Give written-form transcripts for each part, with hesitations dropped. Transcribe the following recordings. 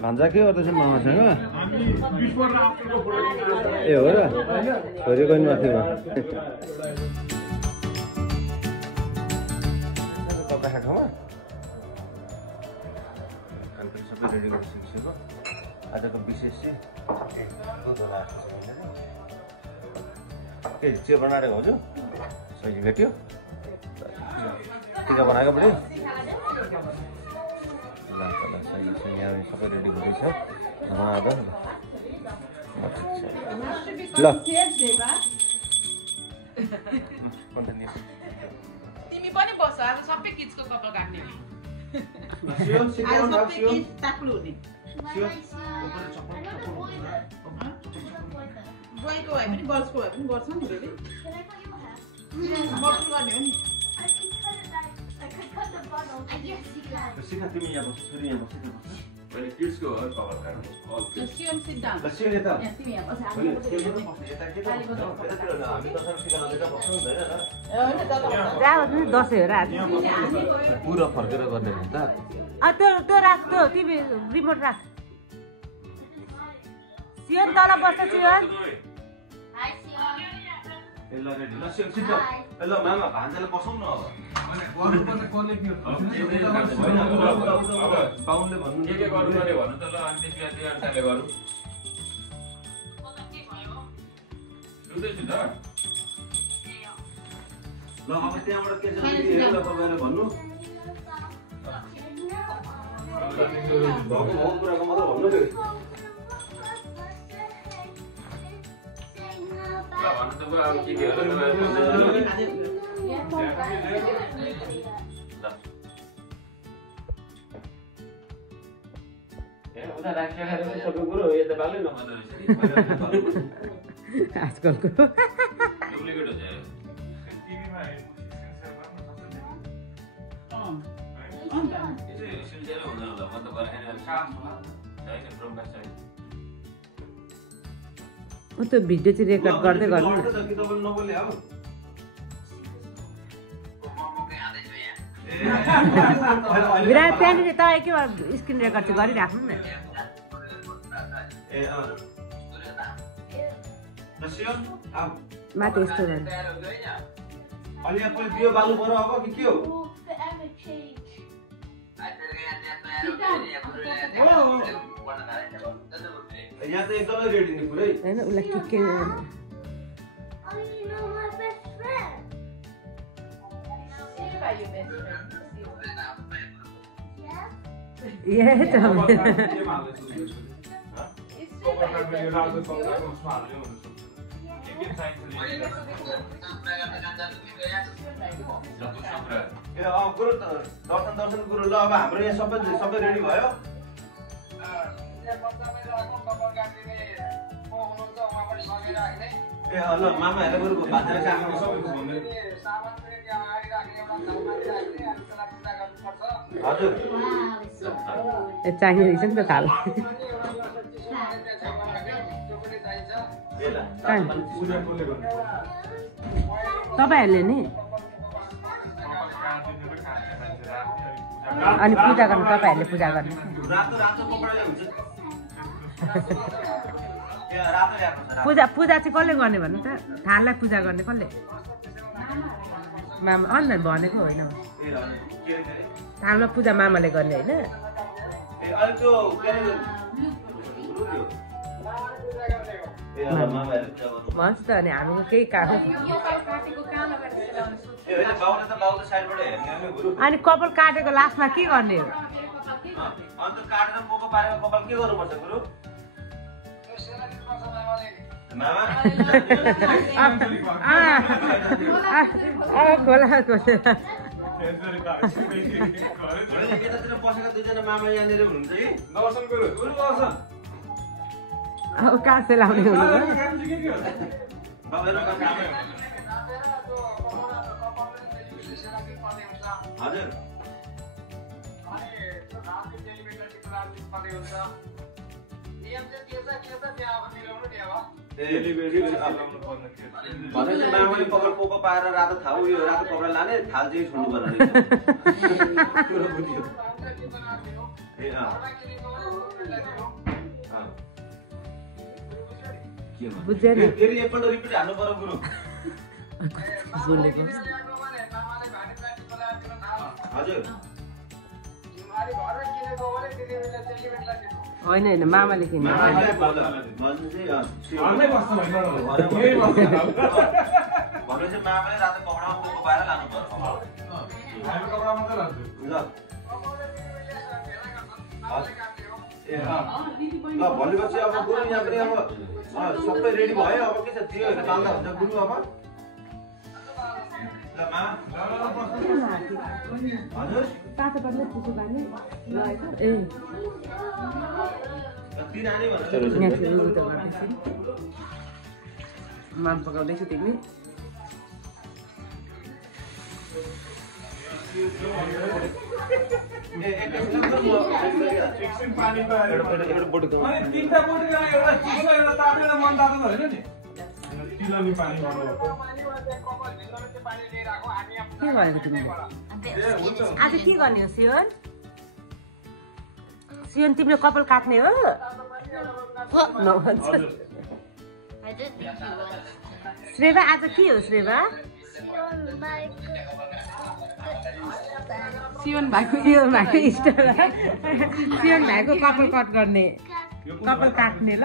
भान्जा के गर्दैछ मामासँग? ए हो र? छोरी गइनु भएको थियो तपाईँ ठाउँमा खानपिन सबै रेडी गरिसकेको आजको विशेष चाहिँ दुध होला के चिया बनाएर हजुर सही भेट्यो टिका बनाएको बढी यहाँ सबै रेडी हुँदैछ ल तिमी पनि बस आज सबै किचको कपाल काट्ने बोयको भए पनि गर्ल्सको भए पनि गर्छ नि बटन गर्ने हो नि सिका तिमी यहाँ बस्छ छोरी यहाँ बस्छ मैले किड्सको हो कभर गर्नु सिएम सिट डाउन सिले त तिमी यहाँ बस हामी दसैँ सिका नदिएर बस्नु हुँदैन दसैँ हो र आज पुरा फर्केर गर्ने हो त त्यो राख त्यो तिमी रिमोट राख सियन तल बस्छ सियन ल रेडी ल सिम सिट ल मामा भान्जाले बसौँ न बाउनले भन्नु के गर्नु पर्यो भन्नु त ल अनि त्यसपछि अनुसारले गरौँ सुन्दैछु त ल अब त्यहाँबाट के छ हेरेर तपाईले भन्नु भएको हो कुराको मतलब भन्नु के भन्नु त अब के हो उता राखेर सबै कुरो यता बाल्नै नमान्दो रहेछ आजकलको डुप्लिकेट हो जायो सिल्चेर हुँदैन होला म त बराखेर छैन ब्रोडकास्ट छैन त्यो भिडियो चाहिँ रेकर्ड गर्दै गर्नु न विराट त्यहाँनिर तपाईँ के स्क्रिन रेकर्ड चाहिँ गरिराख्नु न माथि यस्तो गर्नु अनि यहाँ पनि बियो बाल्नु पर्यो अब कि के हो यहाँ त एकदमै रेडी नि पुरै हैन उसलाई के दर्शन गुरु ल अब हाम्रो यहाँ सबै रेडी भयो ए ल मामाहरूले बरु भान्जाले काम गर्छ हजुर चाहिने रहेछ नि त थाल तपाईँहरूले नि अनि पूजा गर्नु तपाईँहरूले पूजा गर्नु पूजा चाहिँ कसले गर्ने भन्नु त थाललाई पूजा गर्ने कसले मामा अन्त भनेको होइन थालमा पूजा मामाले गर्ने होइन भन्छ त अनि हाम्रो केही काम अनि कपाल काटेको लास्टमा के गर्ने हो खोला काँसे लाउने भनेपछि मामाले कपाल पोको पाएर रातो थाहा उयो रातो कपडा लाने थाल चाहिँ छोड्नु पर्ने बुझ्यो नि फेरि एकपल्ट रिपिट हाल्नु पर्यो गुरु बोलेको हजुर होइन होइन मामाले किन्नु भनेपछि मामाले रातो कपडामा पोको पाएर लानु पर्छ ल भनेपछि अब गुरु यहाँ पनि अब सबै रेडी भयो अब के छ दियो भने लाँदा हुन्छ गुरु अब ल मा हजुर तातो पार्ने चिसो पार्ने ए तीन आने भनेर यहाँ चाहिँ उयो त गर्दैछु माम पकाउँदैछु तिमी के भयो तिमीले आज के गर्ने हो सियोन सियोन तिमीले कपाल काट्ने हो श्रेवा आज के हो श्रेवा सियोन भाइको सियोन भाइको कपाल कट गर्ने कपाल काट्ने ल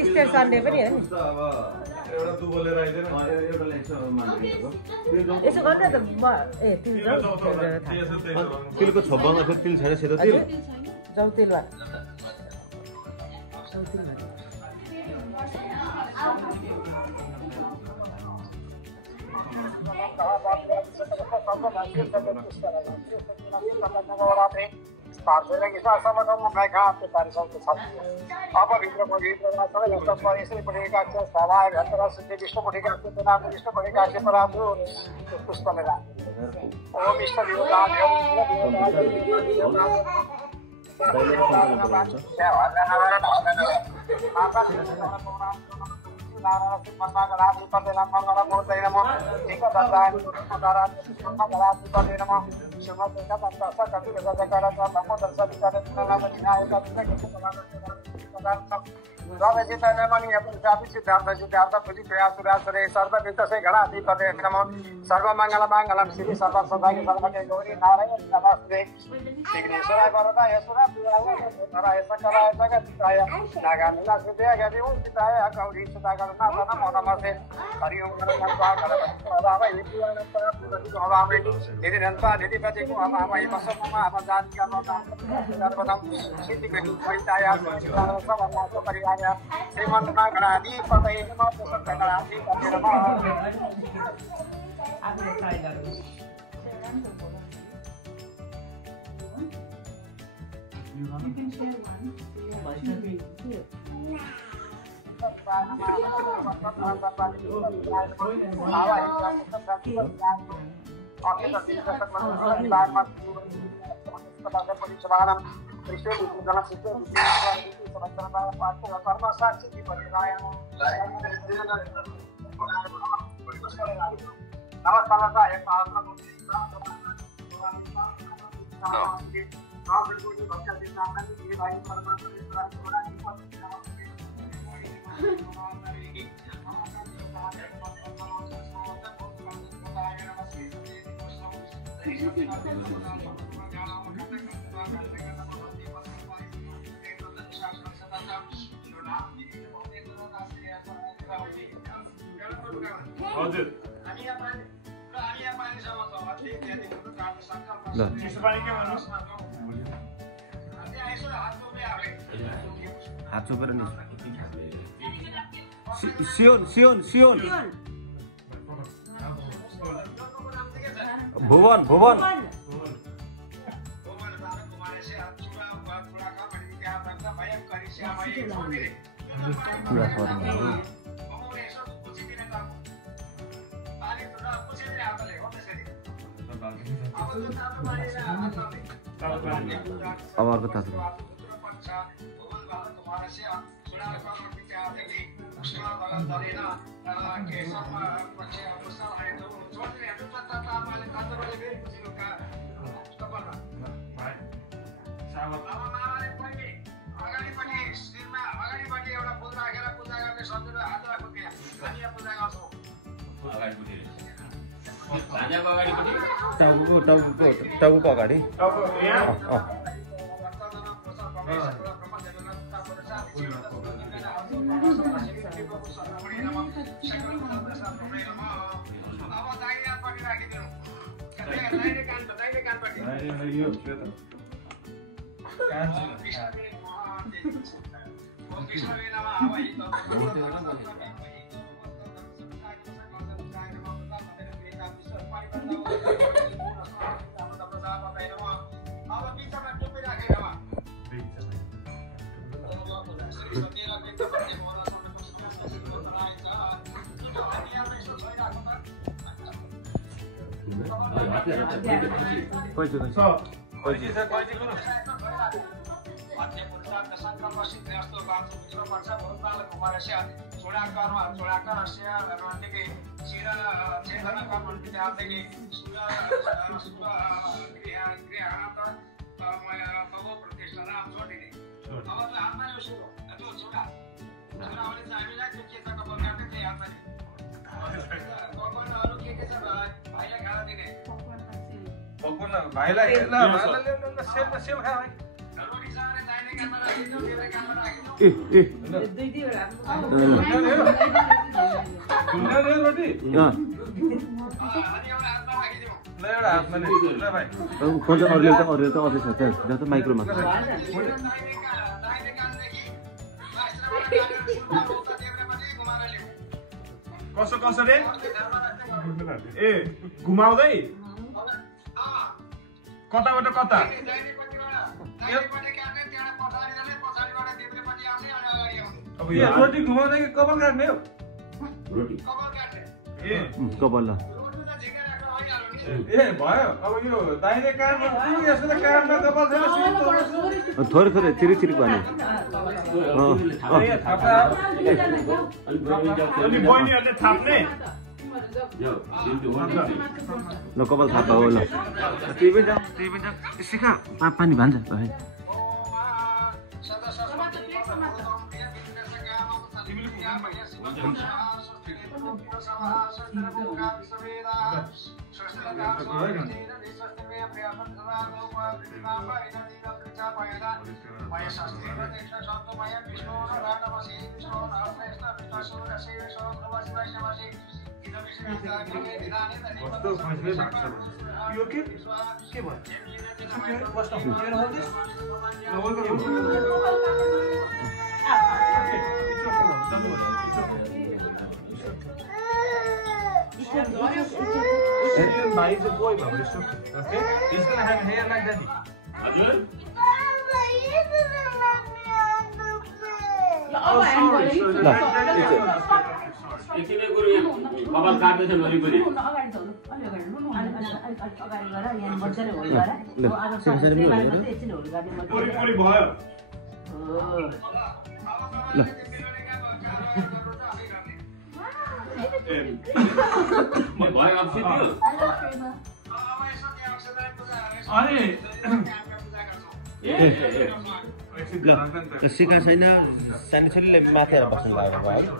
स्टेट सन्डे पनि हो नि यसो गर्नु त ए तिल तिलको छोपमा फेरि तिल छैन सेतो तिल जौतेल अब भित्रको गीतमा सबै जस्तो यसरी पढेका छ सभा भत्र सिद्धि विष्णुपढेका छ नाम विष्णुपढेका छ पराधु पुष्प मेला ओम इष्ट सर्वमङ्गलमाङ्गलं श्री सर्वसौभाग्य सर्वके गौरी नारायण नमस्ते विघ्नेश्वराय वरदाय सुराय सकलाय जगत्ताय नागानन्द सुदय गति उचिताय गौरी सुदागर नाथ नमो नमस्ते हरि ओम निधिपति को हम सिद्धि श्रीमंत गणाधिपतये नमः गणाधिपतये नमः हात चोपेर नि सियोन सियोन सियोन भुवन भुवन अब अर्को तातो अगाडिपट्टि एउटा फुल राखेर पूजा गर्ने सजिलो हात राख्नु त्यहाँ हामी यहाँ पूजा गर्छौँ टाउको अगाडि भाइलाई सेल खा माइक्रोमा कसो रे ए घुमाउँदै कताबाट कता रोटी घुमाउँदा कि कपाल काट्ने हो कपाल ए भयो अब यो दाहिने कानमा यसो कानमा कपाल छैन थोरै थोरै चिरी चिरी गर्ने अनि बहिनीहरुले थाप्ने ल कपाल थाप्दा हो ल त्यही पनि जा सिका पानी भान्छ भाइ You okay? Okay, boy. It's okay. What's wrong? You want to hold this? No, hold it. Okay, it's okay now. Don't worry. It's okay. It's okay. He's a boy, Baba. It's okay. Okay? He's gonna have hair like daddy. Ajay? Oh, sorry. एकछिन गुरु कपाल काट्दैछ वरिपरि वरिपरि भयो भयो अब सिद्धि अनि सिका छैन सानो छोरीले माथेर बस्नु भएको भयो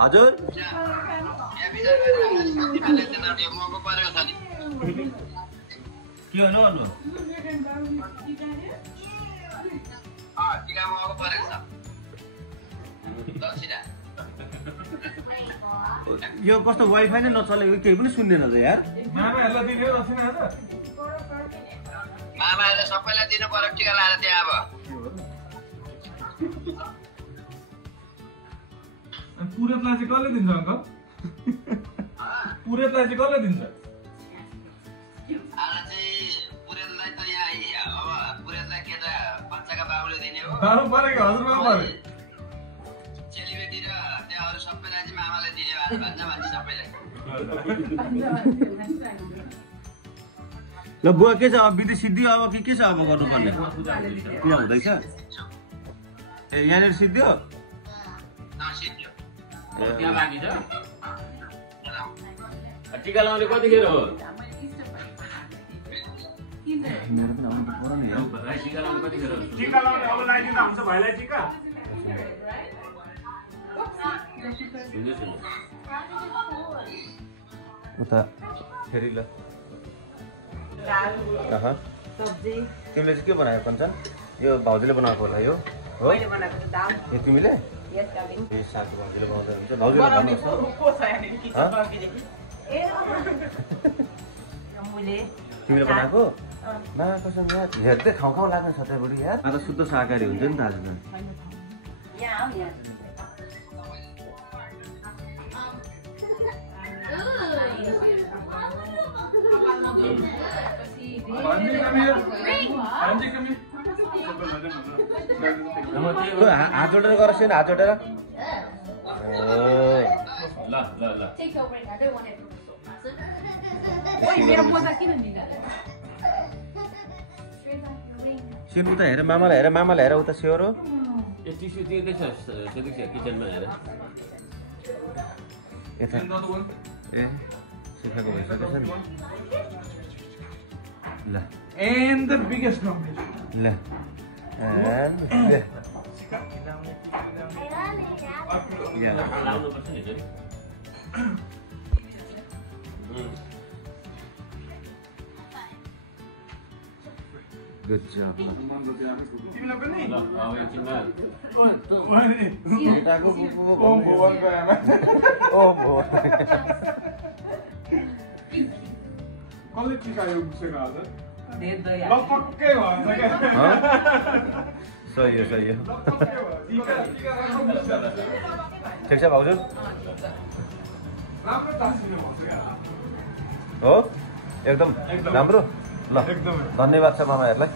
हजुर के भन्नु यो कस्तो वाइफाई नै नचलेको केही पनि सुन्दैन त यार मामाहरूलाई दिने हो छैन आज मामाहरूले सबैलाई दिनु पर्यो टिका लाएर त्यहाँ अब पुरेतलाई चाहिँ कसले दिन्छ अङ्कल? पुरेतलाई चाहिँ कसले दिन्छ? दारू परेको हजुरबा परे। ल बुवा के छ अब विधि सिद्धि अब के छ अब गर्नुपर्ने? पूजा हुँदैछ? ए यहाँनिर सिद्धियो? त्यहाँ बाँकी छ? टिका लाउने कतिखेर हो? मेरो पनि आउनु पर्यो नि। टिका लाउने कतिखेर हो? टिका लाउने अब लगाइदिँदा हुन्छ भाइलाई टिका? उता फेरि ल सब्जी तिमीले चाहिँ के बनायो कञ्चन? यो भाउजूले बनाएको होला यो हो? मैले बनाएको छु दाल। ए तिमीले? यस गाली। ए साथी भाउजूले बनाउँदै हुन्छ। भाउजूले बनाउनुहोस् न। मैले तिमीले बनाएको? मा कसम यार हेर्दै खाउँ खाउँ लाग्ने छ त बुढी यार। आज शुद्ध शाकाहारी हुन्छ नि त आज त। यहाँ आऊ यहाँ। हात जोडेर गर सिन हात जोडेर। ल ल ल सिन उता हेर मामालाई हेर मामालाई हेर उता स्योर हो। ए टिस्यु दिँदैछ सदीक्षा किचनमा हेर। यता ए सुखाएको भइसकेको छ नि। ल And the biggest number. ल and लाउनुपर्छ नि फेरि। गुड जब। तिमीलाई पनि? ल अब एकछिनमा केटाको बुबुको ओम भगवानको आमा। ओम भो कसले टिका यो गुसेको आज? दे दया। ल पक्कै भन्छ क्या। सही हो सही हो। ल पक्कै भयो। टिका राख्नु गुस्सा लाग्छ। ठिक छ भाउजू राम्रो तासिने भन्छ क्या। हो एकदम राम्रो ल एकदमै। धन्यवाद छ मामाहरूलाई।